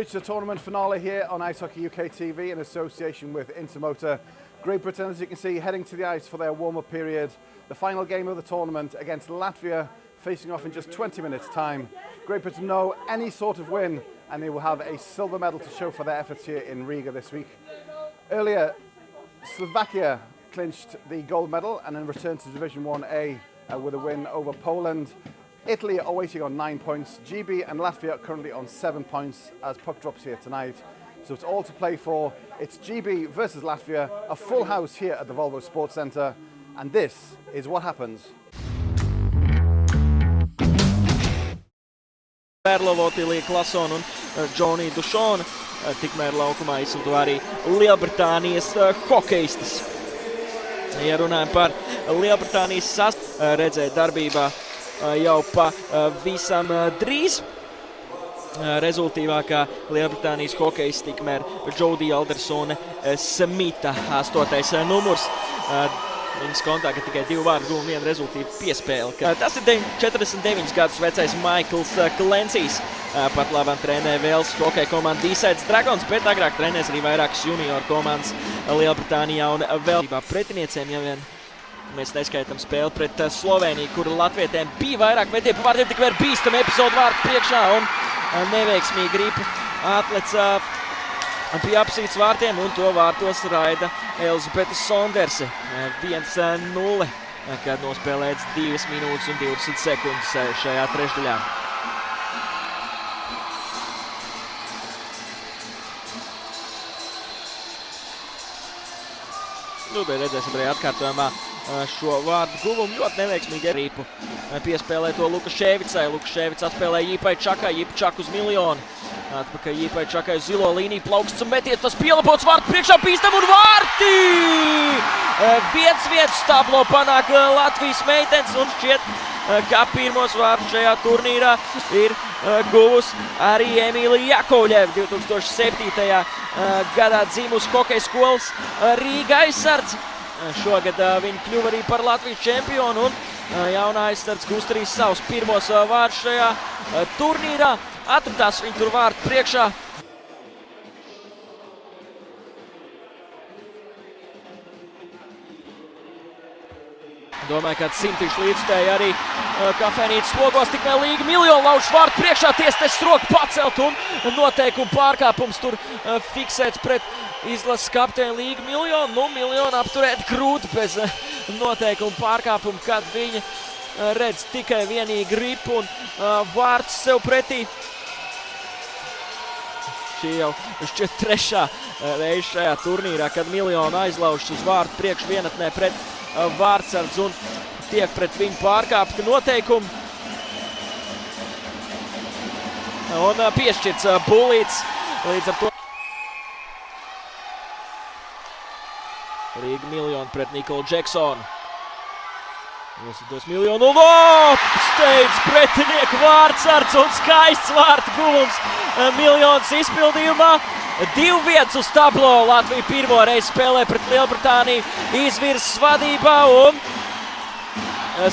reached the tournament finale here on IHUKTV TV in association with Intermotor. Great Britain, as you can see, heading to the ice for their warm-up period. The final game of the tournament against Latvia, facing off in just 20 minutes' time. Great Britain know any sort of win, and they will have a silver medal to show for their efforts here in Riga this week. Earlier, Slovakia clinched the gold medal and then returned to Division 1A with a win over Poland. Italy are waiting on 9 points. GB and Latvia are currently on 7 points as puck drops here tonight. So it's all to play for. It's GB versus Latvia, a full house here at the Volvo Sports Centre. And this is what happens. Otilija Klasona un Džonija Dušona, tikmēr laukumā izsūto arī Lielbritānijas hokeistas. Ja runājam par Lielbritānijas redzēt darbībā jau pavisam drīz. Rezultīvākā Lielbritānijas hokeists tikmēr Jodija Aldersone Smita, 8. numurs. Viņas kontā, ka tikai 2 vārdu guva un 1 rezultīvu piespēle. Tas ir 49 gadus vecais Mike Clancy. Pat labam trenē Velsas hokeja komanda D-Sides Dragons, bet agrāk trenēs arī vairākas junior komandas Lielbritānijā un vēl pretiniecēm, ja vien mēs neskaitam spēli pret Sloveniju, kur latvietēm bija vairāk metienu pa vārtiem, tikmēr bīstam epizodu vārtu priekšā un neveiksmīgi gripa atlec pie apsīts vārtiem un to vārtos raida Elizabete Sonderse. 1-0, kad nospēlēts 2 minūtes un 20 sekundes šajā trešdaļā. Bet redzēsim arī atkārtojumā šo vārdu guvumu. Ļoti neveiksmīgi rīpu piespēlē to Lukaševicai. Lukaševics atspēlē Jīpai Čakai. Jīpa Čaka uz miljonu. Atpakaļ Jīpai Čakai uz zilo līniju. Plauksts un metiens. Tas pielapots vārtu priekšā bīstam un vārti! 1-1 stablo panāk Latvijas meitenes un šķiet, kā pirmos vārtus šajā turnīrā ir guvusi arī Emīlija Jakovļeva, 2007. Gadā dzimusi hokeja skolas Rīga aizsardze. Šogad viņa kļuva arī par Latvijas čempionu un jaunā aizsardze gūst arī savus pirmos vārtus šajā turnīrā. Atradās viņa tur vārtu priekšā. Domāju, ka simtiši līdzstēja arī kafejnīcas logos, tikmēr līga miljonu lauž vārtu priekšā, tiesnesis roku pacelt un noteikumu pārkāpums tur fiksēts pret izlases kapteini līga miljonu. Nu, miljonu apturēt grūti bez noteikumu pārkāpumu, kad viņa redz tikai vienīgi gripu un vārtus sev pretī. Šī jau šķiet 3. reize šajā turnīrā, kad miljonu aizlaužas uz vārtu priekšvienatnē pret vārtsardz un tiek pret viņu pārkāpti noteikumi. Un piešķirts bulīts līdz ar to. Rīga miljonu pret Nikolu Džeksonu. Iesados miljonu un steidz pretinieku vārtsardz un skaists vārtu guvums miljonas izpildījumā. 2-1 uz tablo. Latvija pirmo reizi spēlē pret Lielbritāniju izvirzes vadībā un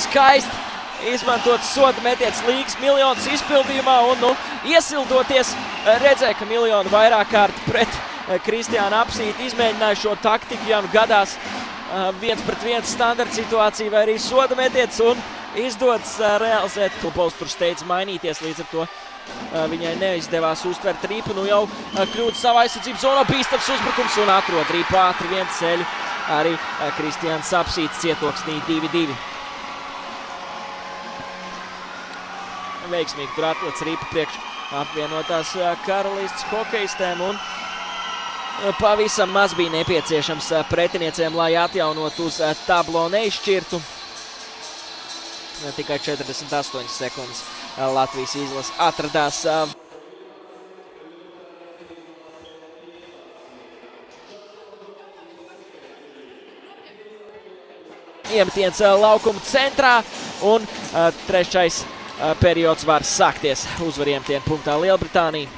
skaisti izmantots soda metiens līgas miljonas izpildījumā un iesildoties redzēja, ka miljonu vairāk kārt pret Kristiānu Apsīti izmēģināja šo taktiku, ja nu gadās 1-1 standarta situācija vai arī soda metiens un izdodas realizēt. Pols tur steidz mainīties, līdz ar to viņai neizdevās uztvert ripu. Nu jau kļūda savā aizsardzības zonā, bīstams uzbrukums un atrod ripu ātri vien ceļu. Arī Kristiāns Apsīts cietoksnī 2-2. Veiksmīgi tur atlec ripu priekš apvienotās karalistes hokeistēm un pavisam maz bija nepieciešams pretiniecēm, lai atjaunot uz tablo neizšķirtu. Tikai 48 sekundes Latvijas izlase atradās. Iemetiens laukuma centrā un 3. periods var sākties. Uzvar iemetienu punktā Lielbritānija.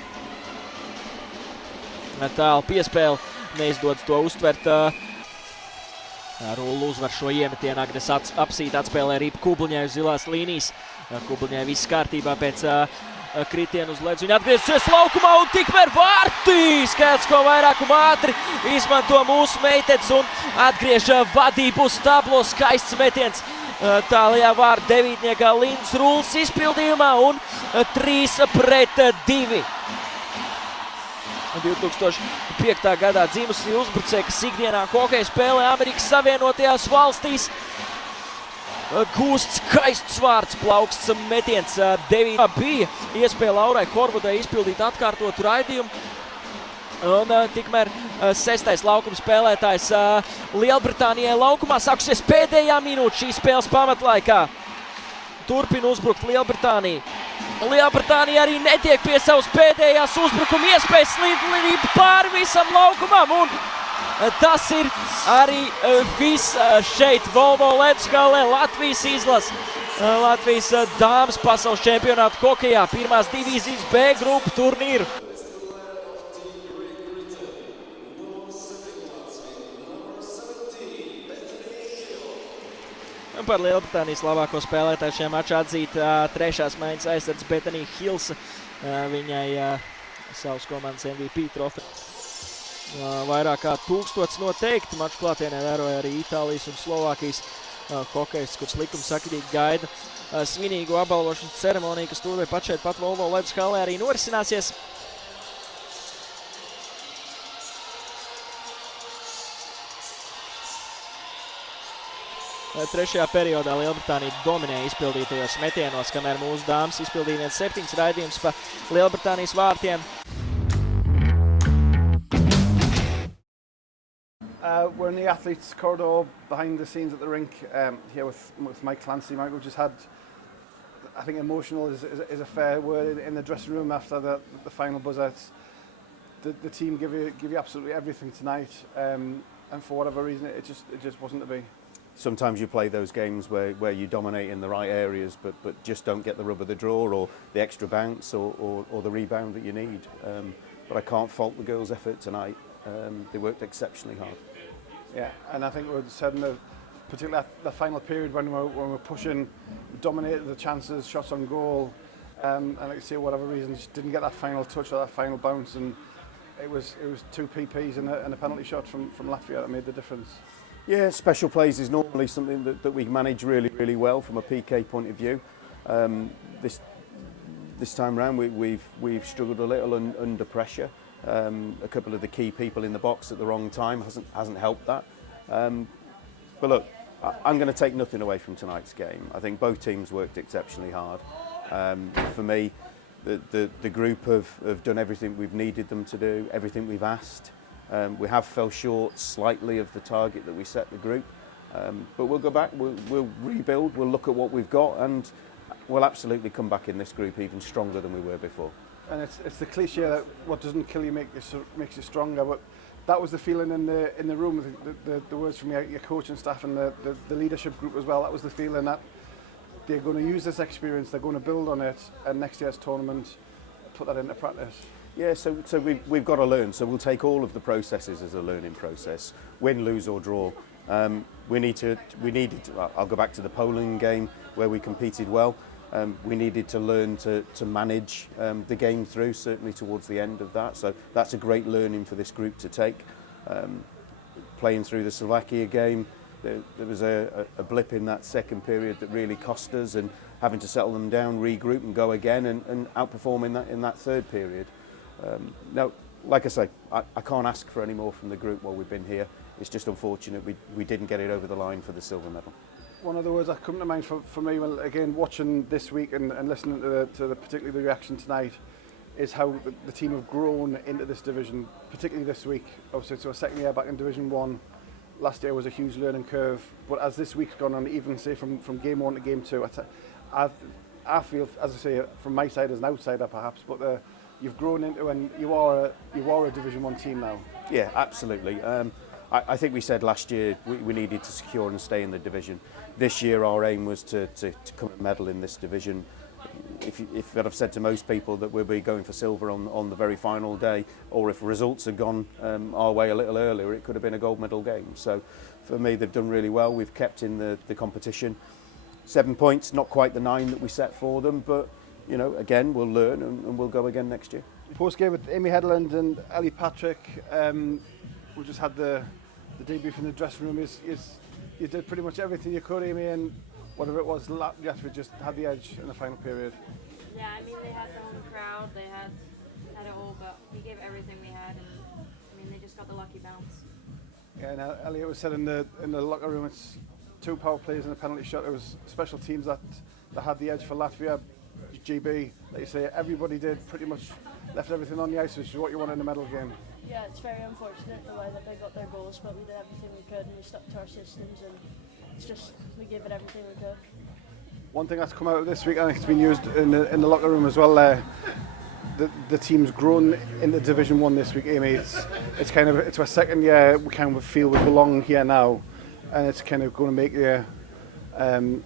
Tālu piespēle, neizdodas to uztvert. Rullu uzvar šo iemetienu, Agnes Apsīta atspēlē Ripu Kubliņai uz zilās līnijas. Kubliņai viss kārtībā pēc kritienu uz ledus. Viņi atgriezusies laukumā un tikmēr vārtī. Skaidrs, ko vairāk un ātri izmanto mūsu meitenes un atgriež vadību uz tablo. Skaists metiens tālajā vārda devītniekā Lindas Rūles izpildījumā un 3-2. 2005. gadā dzimusi uzbrucēja, kas ikdienā hokeja spēlē Amerikas Savienotajās valstīs. Gūsts skaists vārds, plauksts metiens. 9. bija iespēja Laurai Horvudai izpildīt atkārtotu raidījumu. Un tikmēr 6. laukuma spēlētājs Lielbritānijai laukumā. Sākusies pēdējā minūte šīs spēles pamatlaikā. Turpina uzbrukt Lielbritānija. Lielbritānija arī netiek pie savas pēdējās uzbrukuma iespējas, slīd pāri visam laukumam. Un tas ir arī viss šeit Volvo ledushalē. Latvijas izlase. Latvijas dāmas pasaules čempionāta hokejā. Pirmās divīzijas B grupu turnīru. Un par Lielbritānijas labāko spēlētāju šajā mačā atzīta trešās maiņas aizsardze Bethany Hilsa. Viņai savas komandas MVP trofeju. Vairāk kā 1000 noteikti. Maču klātienē vēroja arī Itālijas un Slovākijas hokejs, kurš likumsakritīgi gaida svinīgu apbalvošanas ceremoniju, kas tur vai pat šeit pat Volvo ledushalē arī norisināsies. Trešajā periodā Lielbritānija dominēja izpildītajos metienos, kamēr mūsu dāmas izpildīja 7 raidījumus pa Lielbritānijas vārtiem. We're in the athletes' corridor behind the scenes at the rink here with Mike Clancy. Mike, we've just had, I think emotional is a fair word, in the dressing room after the final buzzer. The team give you absolutely everything tonight, and for whatever reason it just wasn't to be. Sometimes you play those games where you dominate in the right areas but just don't get the rub of the draw or the extra bounce or the rebound that you need. But I can't fault the girls' effort tonight. They worked exceptionally hard. Yeah, and I think we said in particularly the final period when we're pushing, dominated the chances, shots on goal, and like I say, whatever reason, just didn't get that final touch or that final bounce, and it was 2 PPs and a penalty shot from Latvia that made the difference. Yeah, special plays is normally something that we manage really well from a PK point of view. This time round we've struggled a little under pressure. A couple of the key people in the box at the wrong time hasn't helped that. But look, I'm going to take nothing away from tonight's game. I think both teams worked exceptionally hard. For me, the group have done everything we've needed them to do, everything we've asked. We have fell short slightly of the target that we set the group, but we'll go back, we'll rebuild, we'll look at what we've got, and we'll absolutely come back in this group even stronger than we were before. And it's the cliche that what doesn't kill you makes you stronger, but that was the feeling in the room, the words from your coaching staff and the leadership group as well. That was the feeling that they're going to use this experience, they're going to build on it, and next year's tournament put that into practice. Yeah, so we've got to learn. So we'll take all of the processes as a learning process, win, lose or draw. We needed. I'll go back to the Poland game where we competed well. We needed to learn to manage the game through, certainly towards the end of that. So that's a great learning for this group to take. Playing through the Slovakia game, there was a blip in that second period that really cost us, and having to settle them down, regroup and go again and outperform in that third period. Now, like I say, I can't ask for any more from the group while we've been here. It's just unfortunate we didn't get it over the line for the silver medal. One of the words that come to mind for me, well, again, watching this week and listening to particularly the reaction tonight, is how the team have grown into this division, particularly this week. Obviously, it's our second year back in Division 1. Last year was a huge learning curve, but as this week's gone on, even say from game 1 to game 2, I feel, as I say, from my side as an outsider perhaps, but you've grown into, and you are a Division 1 team now. Yeah, absolutely. I think we said last year we needed to secure and stay in the division. This year our aim was to come and medal in this division. If I'd have said to most people that we'll be going for silver on the very final day, or if results had gone our way a little earlier, it could have been a gold medal game. So for me, they've done really well. We've kept in the competition. 7 points, not quite the 9 that we set for them, but you know, again, we'll learn and we'll go again next year. Post game with Aimee Headland and Ellie Patrick, we just had the debrief in the dressing room. You did pretty much everything you could, Aimee, and whatever it was, Latvia just had the edge in the final period. Yeah, I mean, they had the home crowd, they had it all, but we gave everything we had, and I mean, they just got the lucky bounce. Yeah, and Elliot was said in the locker room, it's 2 power plays and a penalty shot. It was special teams that had the edge for Latvia. GB, like you say, everybody did pretty much left everything on the ice, which is what you want in a medal game. Yeah, it's very unfortunate the way that they got their goals, but we did everything we could and we stuck to our systems, and it's just we gave it everything we could. One thing that's come out of this week, and it's been used in the locker room as well, the team's grown into Division 1 this week, Aimee. It's our second year, we kind of feel we belong here now, and it's kind of going to make you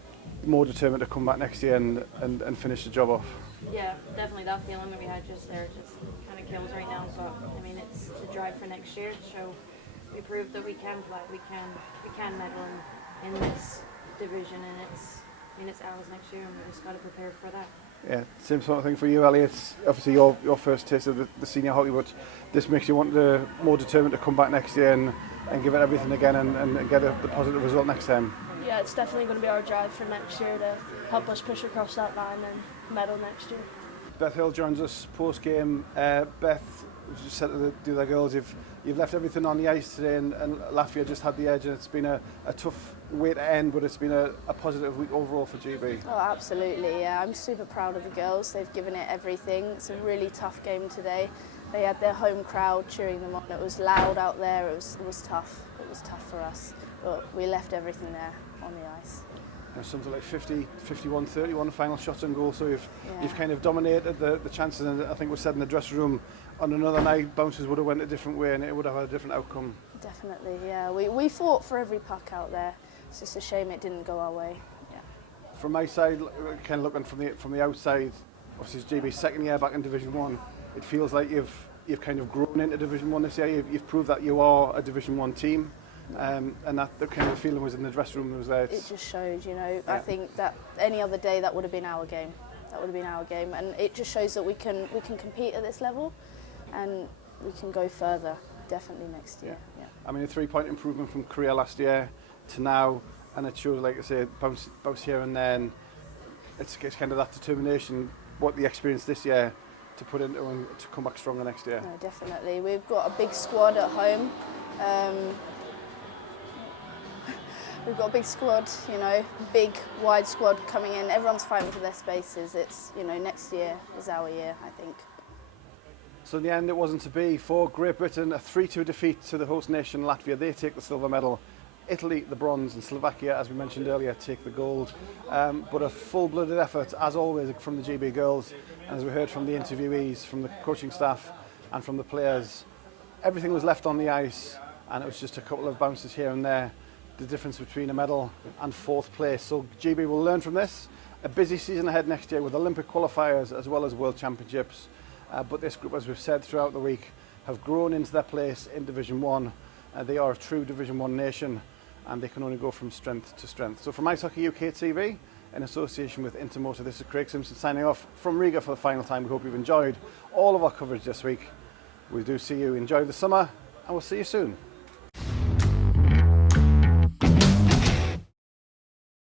more determined to come back next year and finish the job off. Yeah, definitely that feeling that we had just there just kind of kills right now, but I mean, it's the drive for next year to show we proved that we can play, we can medal in this division, and it's ours next year, and we just got to prepare for that. Yeah, same sort of thing for you, Ellie. It's obviously your first taste of the senior hockey, but this makes you want more determined to come back next year and give it everything again and get the positive result next time. Yeah, it's definitely going to be our drive for next year to help us push across that line and medal next year. Beth Hill joins us post game. Beth, just said to the girls, you've left everything on the ice today, and Latvia just had the edge, and it's been a tough way to end, but it's been a positive week overall for GB. Oh, absolutely, yeah. I'm super proud of the girls. They've given it everything. It's a really tough game today. They had their home crowd cheering them on. It was loud out there. It was tough. It was tough for us, but we left everything there on the ice. Something like 50, 51, 31 final shots on goal, so you've kind of dominated the chances, and I think we said in the dressing room on another night bounces would have went a different way and it would have had a different outcome. Definitely, yeah. We fought for every puck out there. It's just a shame it didn't go our way. Yeah. From my side, kind of looking from the outside, obviously it's GB's second year back in Division 1. It feels like you've kind of grown into Division 1 this year. You've proved that you are a Division 1 team. And that the kind of feeling was in the dressing room. Was there. It just shows, you know. Yeah. I think that any other day that would have been our game. That would have been our game, and it just shows that we can compete at this level, and we can go further definitely next year. Yeah. I mean, a 3-point improvement from Korea last year to now, and it shows, like I say, bounce here and there. And it's kind of that determination, what the experience this year to put into and to come back stronger next year. No, definitely. We've got a big squad at home. We've got a big squad, you know, big, wide squad coming in. Everyone's fighting for their spaces. It's, you know, next year is our year, I think. So in the end, it wasn't to be for Great Britain. A 3-2 defeat to the host nation, Latvia. They take the silver medal. Italy, the bronze, and Slovakia, as we mentioned earlier, take the gold. But a full-blooded effort, as always, from the GB girls. And as we heard from the interviewees, from the coaching staff, and from the players, everything was left on the ice, and it was just a couple of bounces here and there. The difference between a medal and 4th place. So GB will learn from this. A busy season ahead next year with Olympic qualifiers as well as World Championships. But this group, as we've said throughout the week, have grown into their place in Division 1. They are a true Division 1 nation, and they can only go from strength to strength. So from IHUK TV, in association with Intermotor, this is Craig Simpson signing off from Riga for the final time. We hope you've enjoyed all of our coverage this week. We do see you. Enjoy the summer, and we'll see you soon.